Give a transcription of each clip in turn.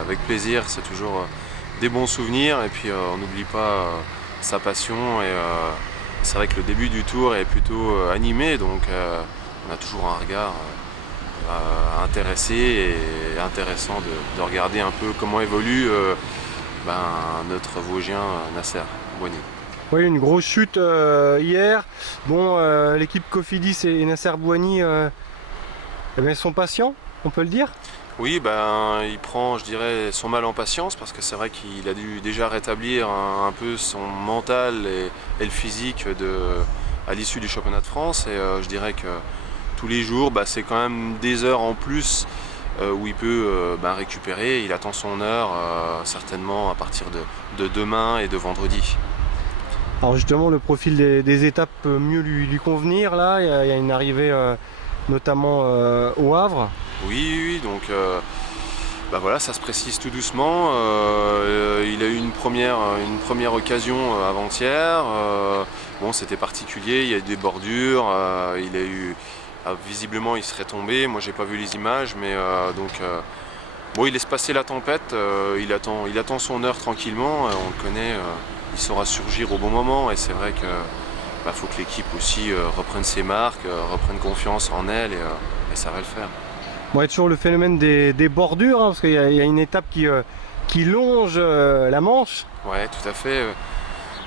avec plaisir, c'est toujours des bons souvenirs et puis on n'oublie pas sa passion et c'est vrai que le début du tour est plutôt animé donc on a toujours un regard intéressé et intéressant de regarder un peu comment évolue notre Vosgien Nasser Boigny. Oui, une grosse chute hier. Bon, l'équipe Cofidis et Nasser Boigny sont patients, on peut le dire. Oui, il prend, je dirais, son mal en patience parce que c'est vrai qu'il a dû déjà rétablir un peu son mental et le physique à l'issue du championnat de France. Et je dirais que tous les jours, c'est quand même des heures en plus où il peut récupérer. Il attend son heure certainement à partir de demain et de vendredi. Alors justement, le profil des étapes peut mieux lui convenir. Là, il y a une arrivée notamment au Havre. Oui, donc voilà, ça se précise tout doucement. Il a eu une première occasion avant-hier. Bon, c'était particulier, il y a eu des bordures, visiblement il serait tombé. Moi j'ai pas vu les images, mais il laisse passer la tempête, il attend son heure tranquillement, on le connaît, il saura surgir au bon moment et c'est vrai que faut que l'équipe aussi reprenne ses marques, reprenne confiance en elle et ça va le faire. Bon, il y a toujours le phénomène des bordures, parce qu'il y a une étape qui longe la Manche. Ouais, tout à fait.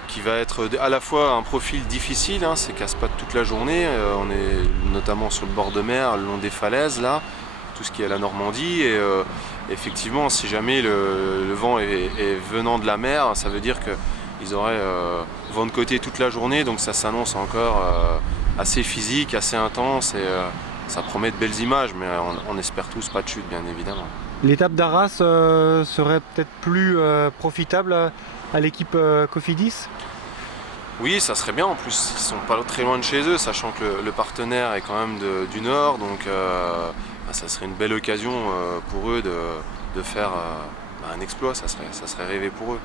Qui va être à la fois un profil difficile, c'est casse-pattes toute la journée. On est notamment sur le bord de mer, le long des falaises, là, tout ce qui est la Normandie. Et effectivement, si jamais le vent est venant de la mer, ça veut dire qu'ils auraient vent de côté toute la journée. Donc ça s'annonce encore assez physique, assez intense. Et ça promet de belles images, mais on espère tous pas de chute, bien évidemment. L'étape d'Arras serait peut-être plus profitable à l'équipe Cofidis? Oui, ça serait bien. En plus, ils sont pas très loin de chez eux, sachant que le partenaire est quand même du Nord, donc ça serait une belle occasion pour eux de faire un exploit. Ça serait rêvé pour eux.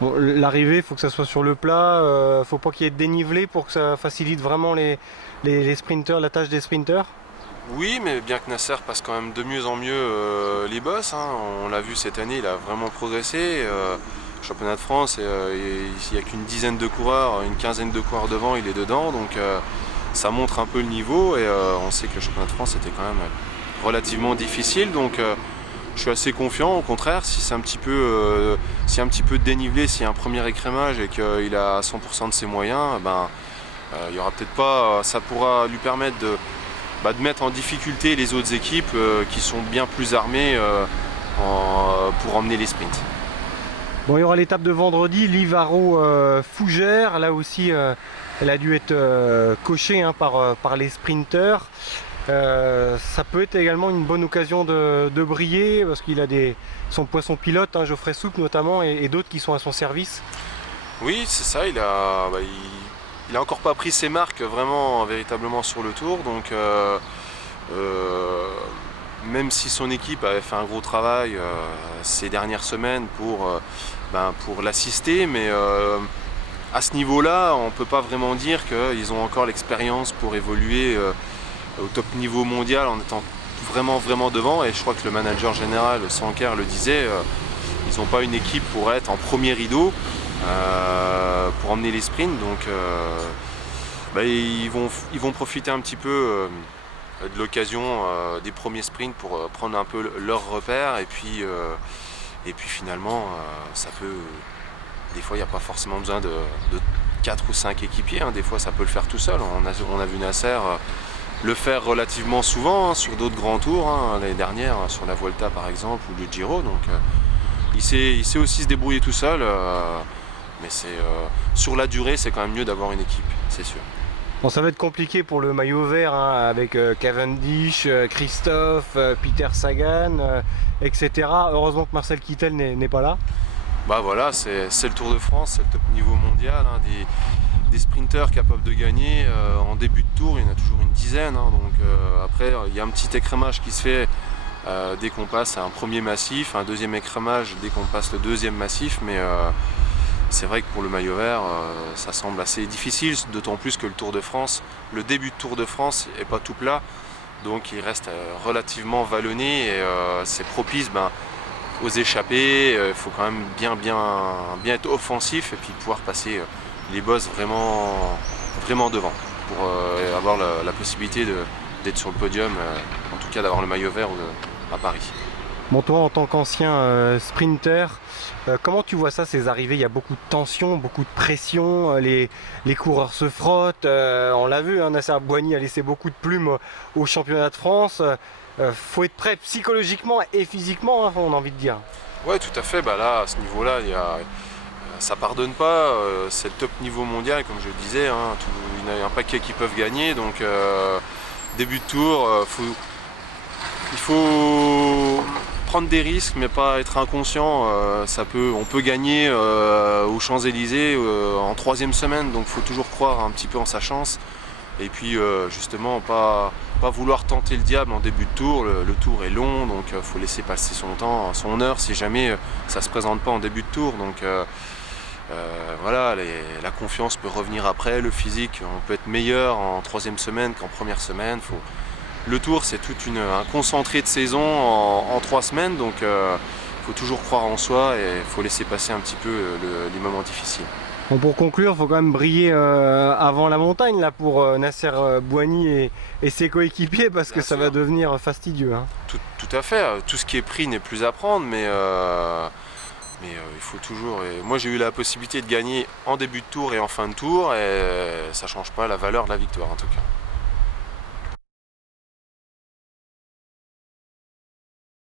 Bon, l'arrivée, il faut que ça soit sur le plat, faut pas qu'il y ait de dénivelé pour que ça facilite vraiment les sprinteurs, la tâche des sprinteurs. Oui, mais bien que Nasser passe quand même de mieux en mieux les bosses, on l'a vu cette année, il a vraiment progressé. Championnat de France, il n'y a qu'une dizaine de coureurs, une quinzaine de coureurs devant, il est dedans, donc ça montre un peu le niveau et on sait que le championnat de France était quand même relativement difficile, donc je suis assez confiant. Au contraire, si c'est un petit peu dénivelé, s'il y a un premier écrémage et qu'il a 100% de ses moyens, il y aura peut-être pas, ça pourra lui permettre de mettre en difficulté les autres équipes qui sont bien plus armées pour emmener les sprints. Bon, il y aura l'étape de vendredi, Livaro-Fougères. Là aussi, elle a dû être cochée par les sprinteurs. Ça peut être également une bonne occasion de briller parce qu'il a son poisson pilote, Geoffrey Soupe notamment, et d'autres qui sont à son service. Oui, c'est ça, il a encore pas pris ses marques véritablement sur le tour, donc même si son équipe avait fait un gros travail ces dernières semaines pour l'assister, mais à ce niveau-là, on ne peut pas vraiment dire qu'ils ont encore l'expérience pour évoluer au top niveau mondial en étant vraiment devant. Et je crois que le manager général, Sanker, le disait, ils n'ont pas une équipe pour être en premier rideau, pour emmener les sprints. Donc ils vont profiter un petit peu de l'occasion des premiers sprints pour prendre un peu leur repère et puis finalement ça peut, des fois il n'y a pas forcément besoin de 4 ou 5 équipiers, des fois ça peut le faire tout seul. On a vu Nasser le faire relativement souvent sur d'autres grands tours, l'année dernière sur la Vuelta par exemple ou le Giro, donc il sait aussi se débrouiller tout seul, mais sur la durée c'est quand même mieux d'avoir une équipe, c'est sûr. Bon, ça va être compliqué pour le maillot vert avec Cavendish, Christophe, Peter Sagan, etc. Heureusement que Marcel Kittel n'est pas là. Voilà, c'est le Tour de France, c'est le top niveau mondial, des sprinteurs capables de gagner en début de tour, il y en a toujours une dizaine, donc après il y a un petit écrémage qui se fait dès qu'on passe à un premier massif, un deuxième écrémage dès qu'on passe le deuxième massif, mais c'est vrai que pour le maillot vert, ça semble assez difficile, d'autant plus que le début de Tour de France n'est pas tout plat, donc il reste relativement vallonné et c'est propice aux échappées. Il faut quand même bien être offensif et puis pouvoir passer les bosses vraiment devant pour avoir la possibilité d'être sur le podium, en tout cas d'avoir le maillot vert à Paris. Bon, toi, en tant qu'ancien sprinter, comment tu vois ça, ces arrivées? Il y a beaucoup de tension, beaucoup de pression, les coureurs se frottent. On l'a vu, hein, Nasser Boigny a laissé beaucoup de plumes au championnat de France. Faut être prêt psychologiquement et physiquement, hein, on a envie de dire. Ouais, tout à fait. Bah là, à ce niveau-là, ça pardonne pas. C'est le top niveau mondial, comme je le disais. Hein, il y a un paquet qui peuvent gagner. Donc, début de tour, il faut prendre des risques, mais pas être inconscient. On peut gagner aux Champs-Élysées en 3e semaine. Donc, il faut toujours croire un petit peu en sa chance. Et puis, justement, pas vouloir tenter le diable en début de tour. Le tour est long, donc il faut laisser passer son temps, son heure, si jamais ça ne se présente pas en début de tour. Donc voilà, la confiance peut revenir après, le physique, on peut être meilleur en 3e semaine qu'en 1re semaine. Le tour, c'est tout un concentré de saison en 3 semaines, donc il faut toujours croire en soi et il faut laisser passer un petit peu les moments difficiles. Bon, pour conclure, il faut quand même briller avant la montagne là, pour Nasser Boigny et ses coéquipiers, parce que ça va devenir fastidieux. Hein. Tout à fait, tout ce qui est pris n'est plus à prendre, mais il faut toujours... Moi j'ai eu la possibilité de gagner en début de tour et en fin de tour, et ça ne change pas la valeur de la victoire en tout cas.